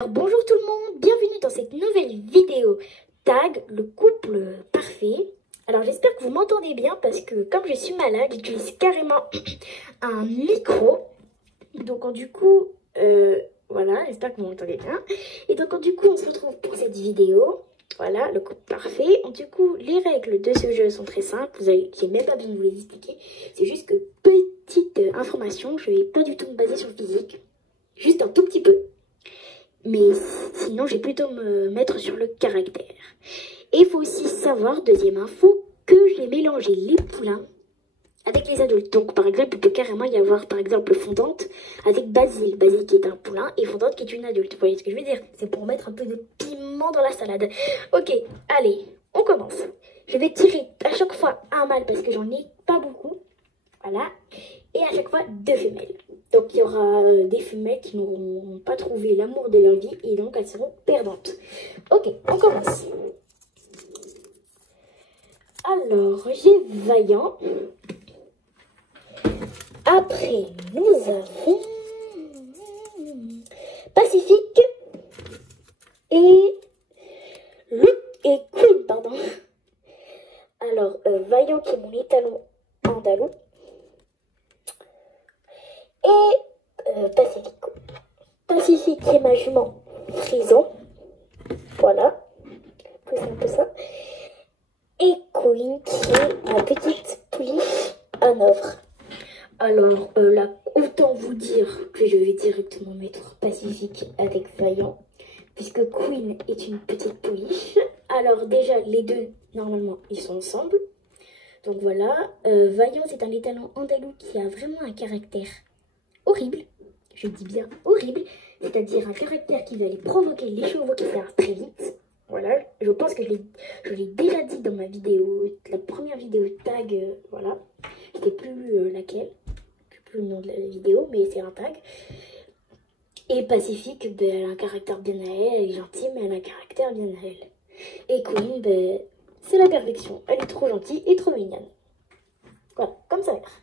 Alors, bonjour tout le monde, bienvenue dans cette nouvelle vidéo tag, le couple parfait. Alors j'espère que vous m'entendez bien parce que comme je suis malade, j'utilise carrément un micro. Donc du coup, voilà, j'espère que vous m'entendez bien. Et donc du coup, on se retrouve pour cette vidéo. Voilà, le couple parfait. Du coup, les règles de ce jeu sont très simples. J'ai même pas besoin de vous les expliquer. C'est juste que petite information, je vais pas du tout me baser sur le physique. Juste un tout petit peu. Mais sinon, je vais plutôt me mettre sur le caractère. Et il faut aussi savoir, deuxième info, que j'ai mélangé les poulains avec les adultes. Donc, par exemple, il peut carrément y avoir, par exemple, Fondante avec Basile. Basile qui est un poulain et Fondante qui est une adulte. Vous voyez ce que je veux dire? C'est pour mettre un peu de piment dans la salade. Ok, allez, on commence. Je vais tirer à chaque fois un mâle parce que j'en ai pas beaucoup. Voilà. Et à chaque fois, deux femelles. Donc, il y aura des femelles qui n'auront pas trouvé l'amour de leur vie et donc elles seront perdantes. Ok, on commence. Alors, j'ai Vaillant. Après, nous avons Pacifique et Queen, pardon. Alors, Vaillant qui est mon étalon andalou. Et Pacifique qui est ma jument frison. Voilà, c'est un peu ça. Et Queen qui est ma petite pouliche hanovre. Alors là, autant vous dire que je vais directement mettre Pacifique avec Vaillant, puisque Queen est une petite pouliche. Alors déjà, les deux, normalement, ils sont ensemble. Donc voilà, Vaillant c'est un étalon andalou qui a vraiment un caractère horrible, je dis bien horrible, c'est-à-dire un caractère qui va aller provoquer les chevaux qui s'arrêtent très vite. Voilà, je pense que je l'ai déjà dit dans ma vidéo, la première vidéo tag, voilà, je ne sais plus laquelle, je sais plus le nom de la vidéo, mais c'est un tag. Et Pacifique, ben, elle a un caractère bien à elle, elle est gentille, mais elle a un caractère bien à elle. Et Queen, ben, c'est la perfection, elle est trop gentille et trop mignonne. Voilà, comme ça va être.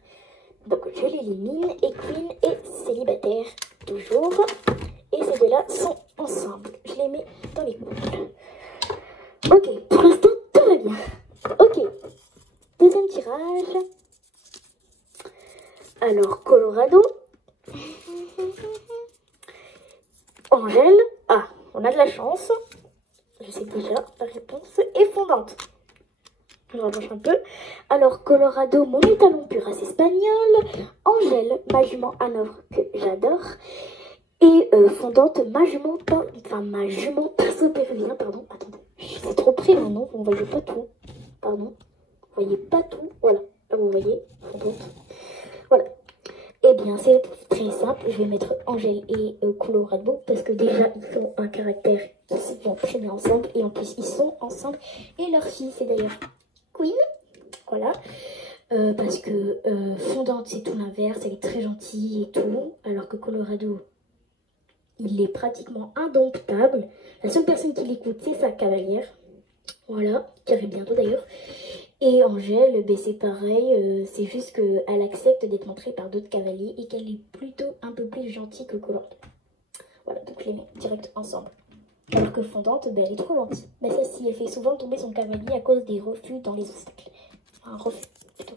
Donc je l'élimine et Queen est célibataire toujours. Et ces deux-là sont ensemble. Je les mets dans les couples. Ok, pour l'instant tout va bien. Ok, deuxième tirage. Alors Colorado. Angèle. Ah, on a de la chance. Je sais déjà la réponse. Et Fondante. Je rapproche un peu. Alors, Colorado, mon étalon pur race espagnole. Angèle, ma jument hanovre que j'adore. Et Fondante, ma jument pinceau péruvien, pardon. Attendez, c'est trop près là, non? Vous ne voyez pas tout. Pardon. Vous voyez pas tout. Voilà. Là, vous voyez, Fondante. Voilà. Eh bien, c'est très simple. Je vais mettre Angèle et Colorado parce que déjà, ils ont un caractère qui se vont très bien ensemble. Et en plus, ils sont ensemble. Et leur fille, c'est d'ailleurs Queen, voilà, parce que Fondante c'est tout l'inverse, elle est très gentille et tout, alors que Colorado, il est pratiquement indomptable. La seule personne qui l'écoute, c'est sa cavalière, voilà, qui arrive bientôt d'ailleurs. Et Angèle, ben, c'est pareil, c'est juste qu'elle accepte d'être montrée par d'autres cavaliers et qu'elle est plutôt un peu plus gentille que Colorado. Voilà, donc je les mets direct ensemble. Alors que Fondante, ben, elle est trop gentille. Mais celle-ci, elle fait souvent tomber son cavalier à cause des refus dans les obstacles. Un refus, plutôt.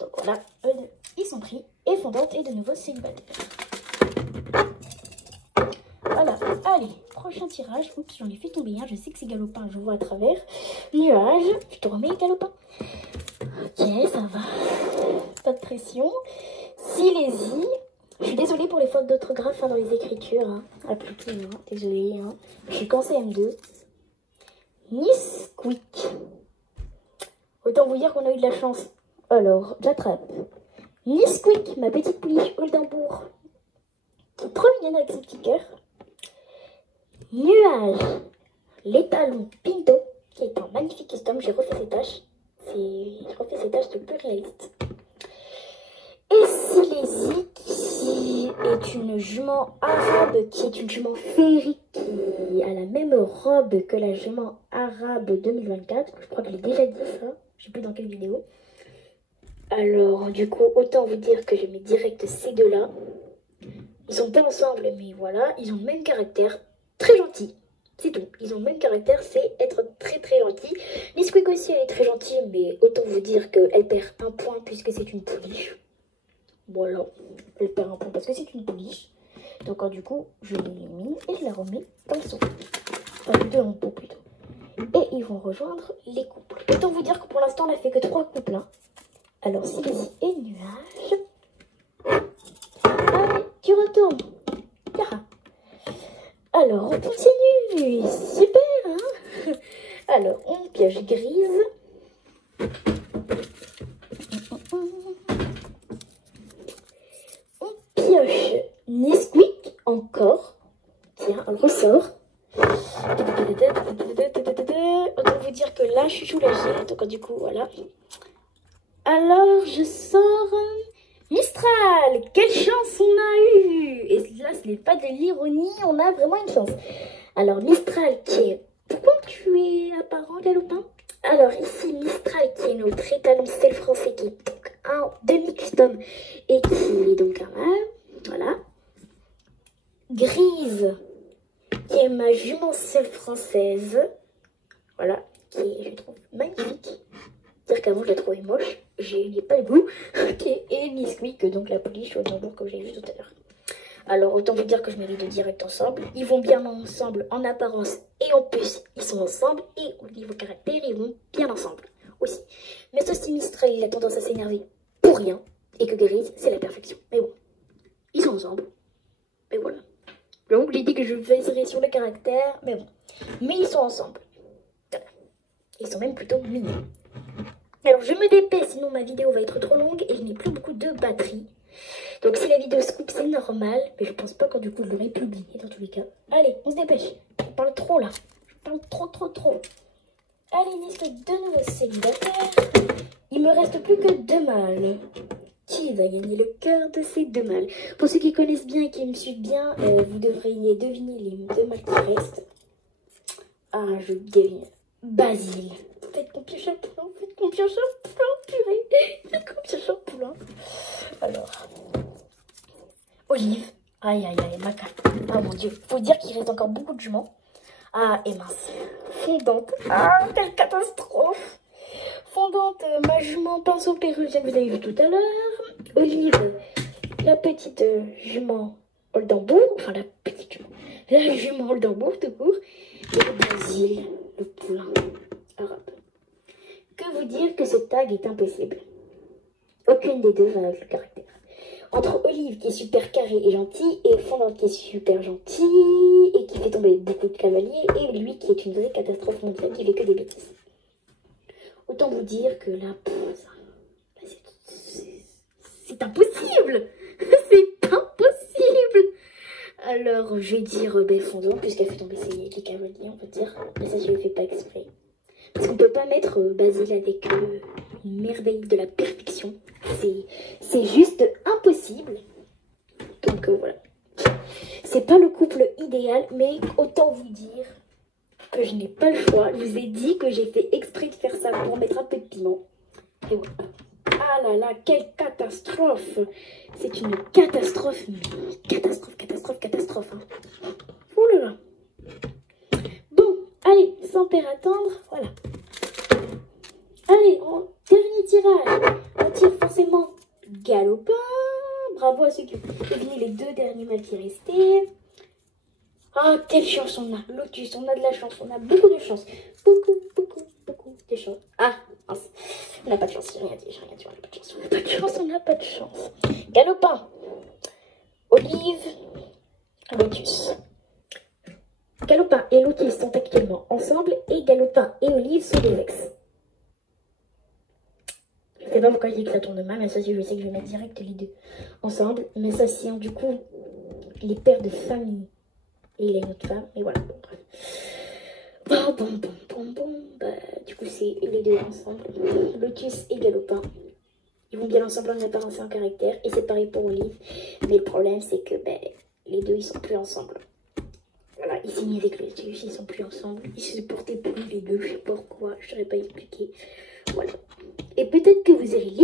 Donc voilà, eux deux, ils sont pris. Et Fondante est de nouveau célibataire. Voilà, allez, prochain tirage. Oups, j'en ai fait tomber un. Je sais que c'est galopin, je vois à travers. Nuage, je te remets galopin. Ok, ça va. Pas de pression. Silésie. Je suis désolée pour les fautes d'orthographe dans les écritures. Hein. Appliquez, hein. Désolée. Hein. Je suis qu'en CM2. Nisquik. Autant vous dire qu'on a eu de la chance. Alors, j'attrape. Nisquik, ma petite pouliche Oldenbourg. Qui est trop mignonne avec ses petits cœurs. Nuage. L'étalon Pinto. Qui est un magnifique custom. J'ai refait ses tâches. J'ai refait ses tâches de plus réaliste. Et Silésie, qui est une jument arabe, qui est une jument féerique, qui a la même robe que la jument arabe 2024. Je crois que j'ai déjà dit ça, je sais plus dans quelle vidéo. Alors, du coup, autant vous dire que je mets direct ces deux-là. Ils sont pas ensemble, mais voilà, ils ont le même caractère. très gentils. C'est tout. Ils ont le même caractère, c'est être très très gentil. Nesquik aussi, elle est très gentille, mais autant vous dire qu'elle perd un point puisque c'est une pouliche. Voilà, elle perd un point parce que c'est une pouliche. Donc du coup, je l'élimine et je la remets dans le seau. Enfin, plutôt dans le pot plutôt. Et ils vont rejoindre les couples. Autant vous dire que pour l'instant, on n'a fait que 3 couples. Hein. Alors, Sylvie et Nuage. Allez, tu retournes. Tiens. Alors, on continue. Super, hein. Alors, on pioche Grise. On pioche Nesquik encore. Tiens, un ressort. Autant vous dire que là, je suis soulagée. Donc, du coup, voilà. Alors, je sors Mistral. Quelle chance on a eu. Et là, ce n'est pas de l'ironie, on a vraiment une chance. Alors, Mistral qui est... Pourquoi tu es apparent, Galopin? Alors, ici, Mistral qui est notre étalon sel français, qui est donc un demi-custom et qui est donc un mâle. Voilà. Grise, qui est ma jument sel française. Voilà, qui est, je trouve, magnifique. C'est-à-dire qu'avant, je la trouvais moche. Je n'ai pas le goût. Et Nesquik, donc la pouliche au tambour que j'ai vu tout à l'heure. Alors, autant vous dire que je mets les deux directs ensemble. Ils vont bien ensemble en apparence et en plus, ils sont ensemble. Et au niveau caractère, ils vont bien ensemble aussi. Mais sauf si Mistral, il a tendance à s'énerver pour rien. Et que Grise, c'est la perfection. Mais bon, ils sont ensemble. Mais voilà. Je vous l'ai dit que je veillerai sur le caractère. Mais bon. Mais ils sont ensemble. Voilà. Ils sont même plutôt mignons. Alors, je me dépêche, sinon ma vidéo va être trop longue et je n'ai plus beaucoup de batterie. Donc, si la vidéo se coupe, c'est normal. Mais je pense pas quand du coup, je l'aurai publié dans tous les cas. Allez, on se dépêche. Je parle trop là. Je parle trop. Allez, Nesquik, de nouveau célibataire. Il me reste plus que 2 mâles. Qui va gagner le cœur de ces 2 mâles? Pour ceux qui connaissent bien et qui me suivent bien, vous devriez deviner les 2 mâles qui restent. Ah, je devine. Basile. Faites confiance à Poulain, purée. Faites confiance à Poulain. Alors, Olive. Aïe, Maca. Ah mon dieu, faut dire qu'il reste encore beaucoup de juments. Ah, et mince. Fondante. Ah, quelle catastrophe. Fondante, ma jument pinceau péruvien que vous avez vu tout à l'heure. Olive, la petite jument Oldenbourg. Enfin, la petite jument. La jument Oldenbourg, tout court. Et Basile, le poulain arabe. Que vous dire que ce tag est impossible. Aucune des deux va avec le caractère. Entre Olive qui est super carré et gentil et Fondante qui est super gentil et qui fait tomber beaucoup de cavaliers et lui qui est une vraie catastrophe mondiale qui fait que des bêtises. Autant vous dire que là, c'est impossible. C'est impossible. Alors je vais dire Fondante puisqu'elle fait tomber les cavaliers, on peut dire. Mais ça je le fais pas exprès. Parce qu'on peut pas mettre Basile avec une merveille de la perfection. C'est juste impossible. Donc voilà. C'est pas le couple idéal, mais autant vous dire que je n'ai pas le choix. Je vous ai dit que j'ai fait exprès de faire ça pour mettre un peu de piment. Et voilà. Ah là là, quelle catastrophe. C'est une catastrophe. Catastrophe. Hein. Ouh là là. Bon, allez, sans perdre attendre, voilà. Allez, dernier tirage. On tire forcément Galopin. Bravo à ceux qui ont deviné les 2 derniers mâles qui restaient. Ah, quelle chance on a. Lotus, on a de la chance. On a beaucoup de chance. Beaucoup de chance. Ah, mince. On n'a pas de chance. J'ai rien dit. On n'a pas de chance. Galopin. Olive. Lotus. Galopin et Lotus sont actuellement ensemble et Galopin et Olive sont des ex. Je sais pas pourquoi je dis que ça tourne mal, mais ça je sais que je vais mettre direct les 2 ensemble. Mais ça c'est du coup les pères de famille. Et il a une autre femme, et voilà, bon bref. Bon, bah, du coup c'est les 2 ensemble. Lotus et Galopin. Ils vont bien ensemble en apparence et en caractère. Et c'est pareil pour Olive. Mais le problème c'est que les 2 ils sont plus ensemble. Voilà, ils signaient avec Lotus, ils sont plus ensemble. Ils se portaient plus les 2, je sais pas pourquoi, je saurais pas expliquer. Voilà. Et peut-être que vous irez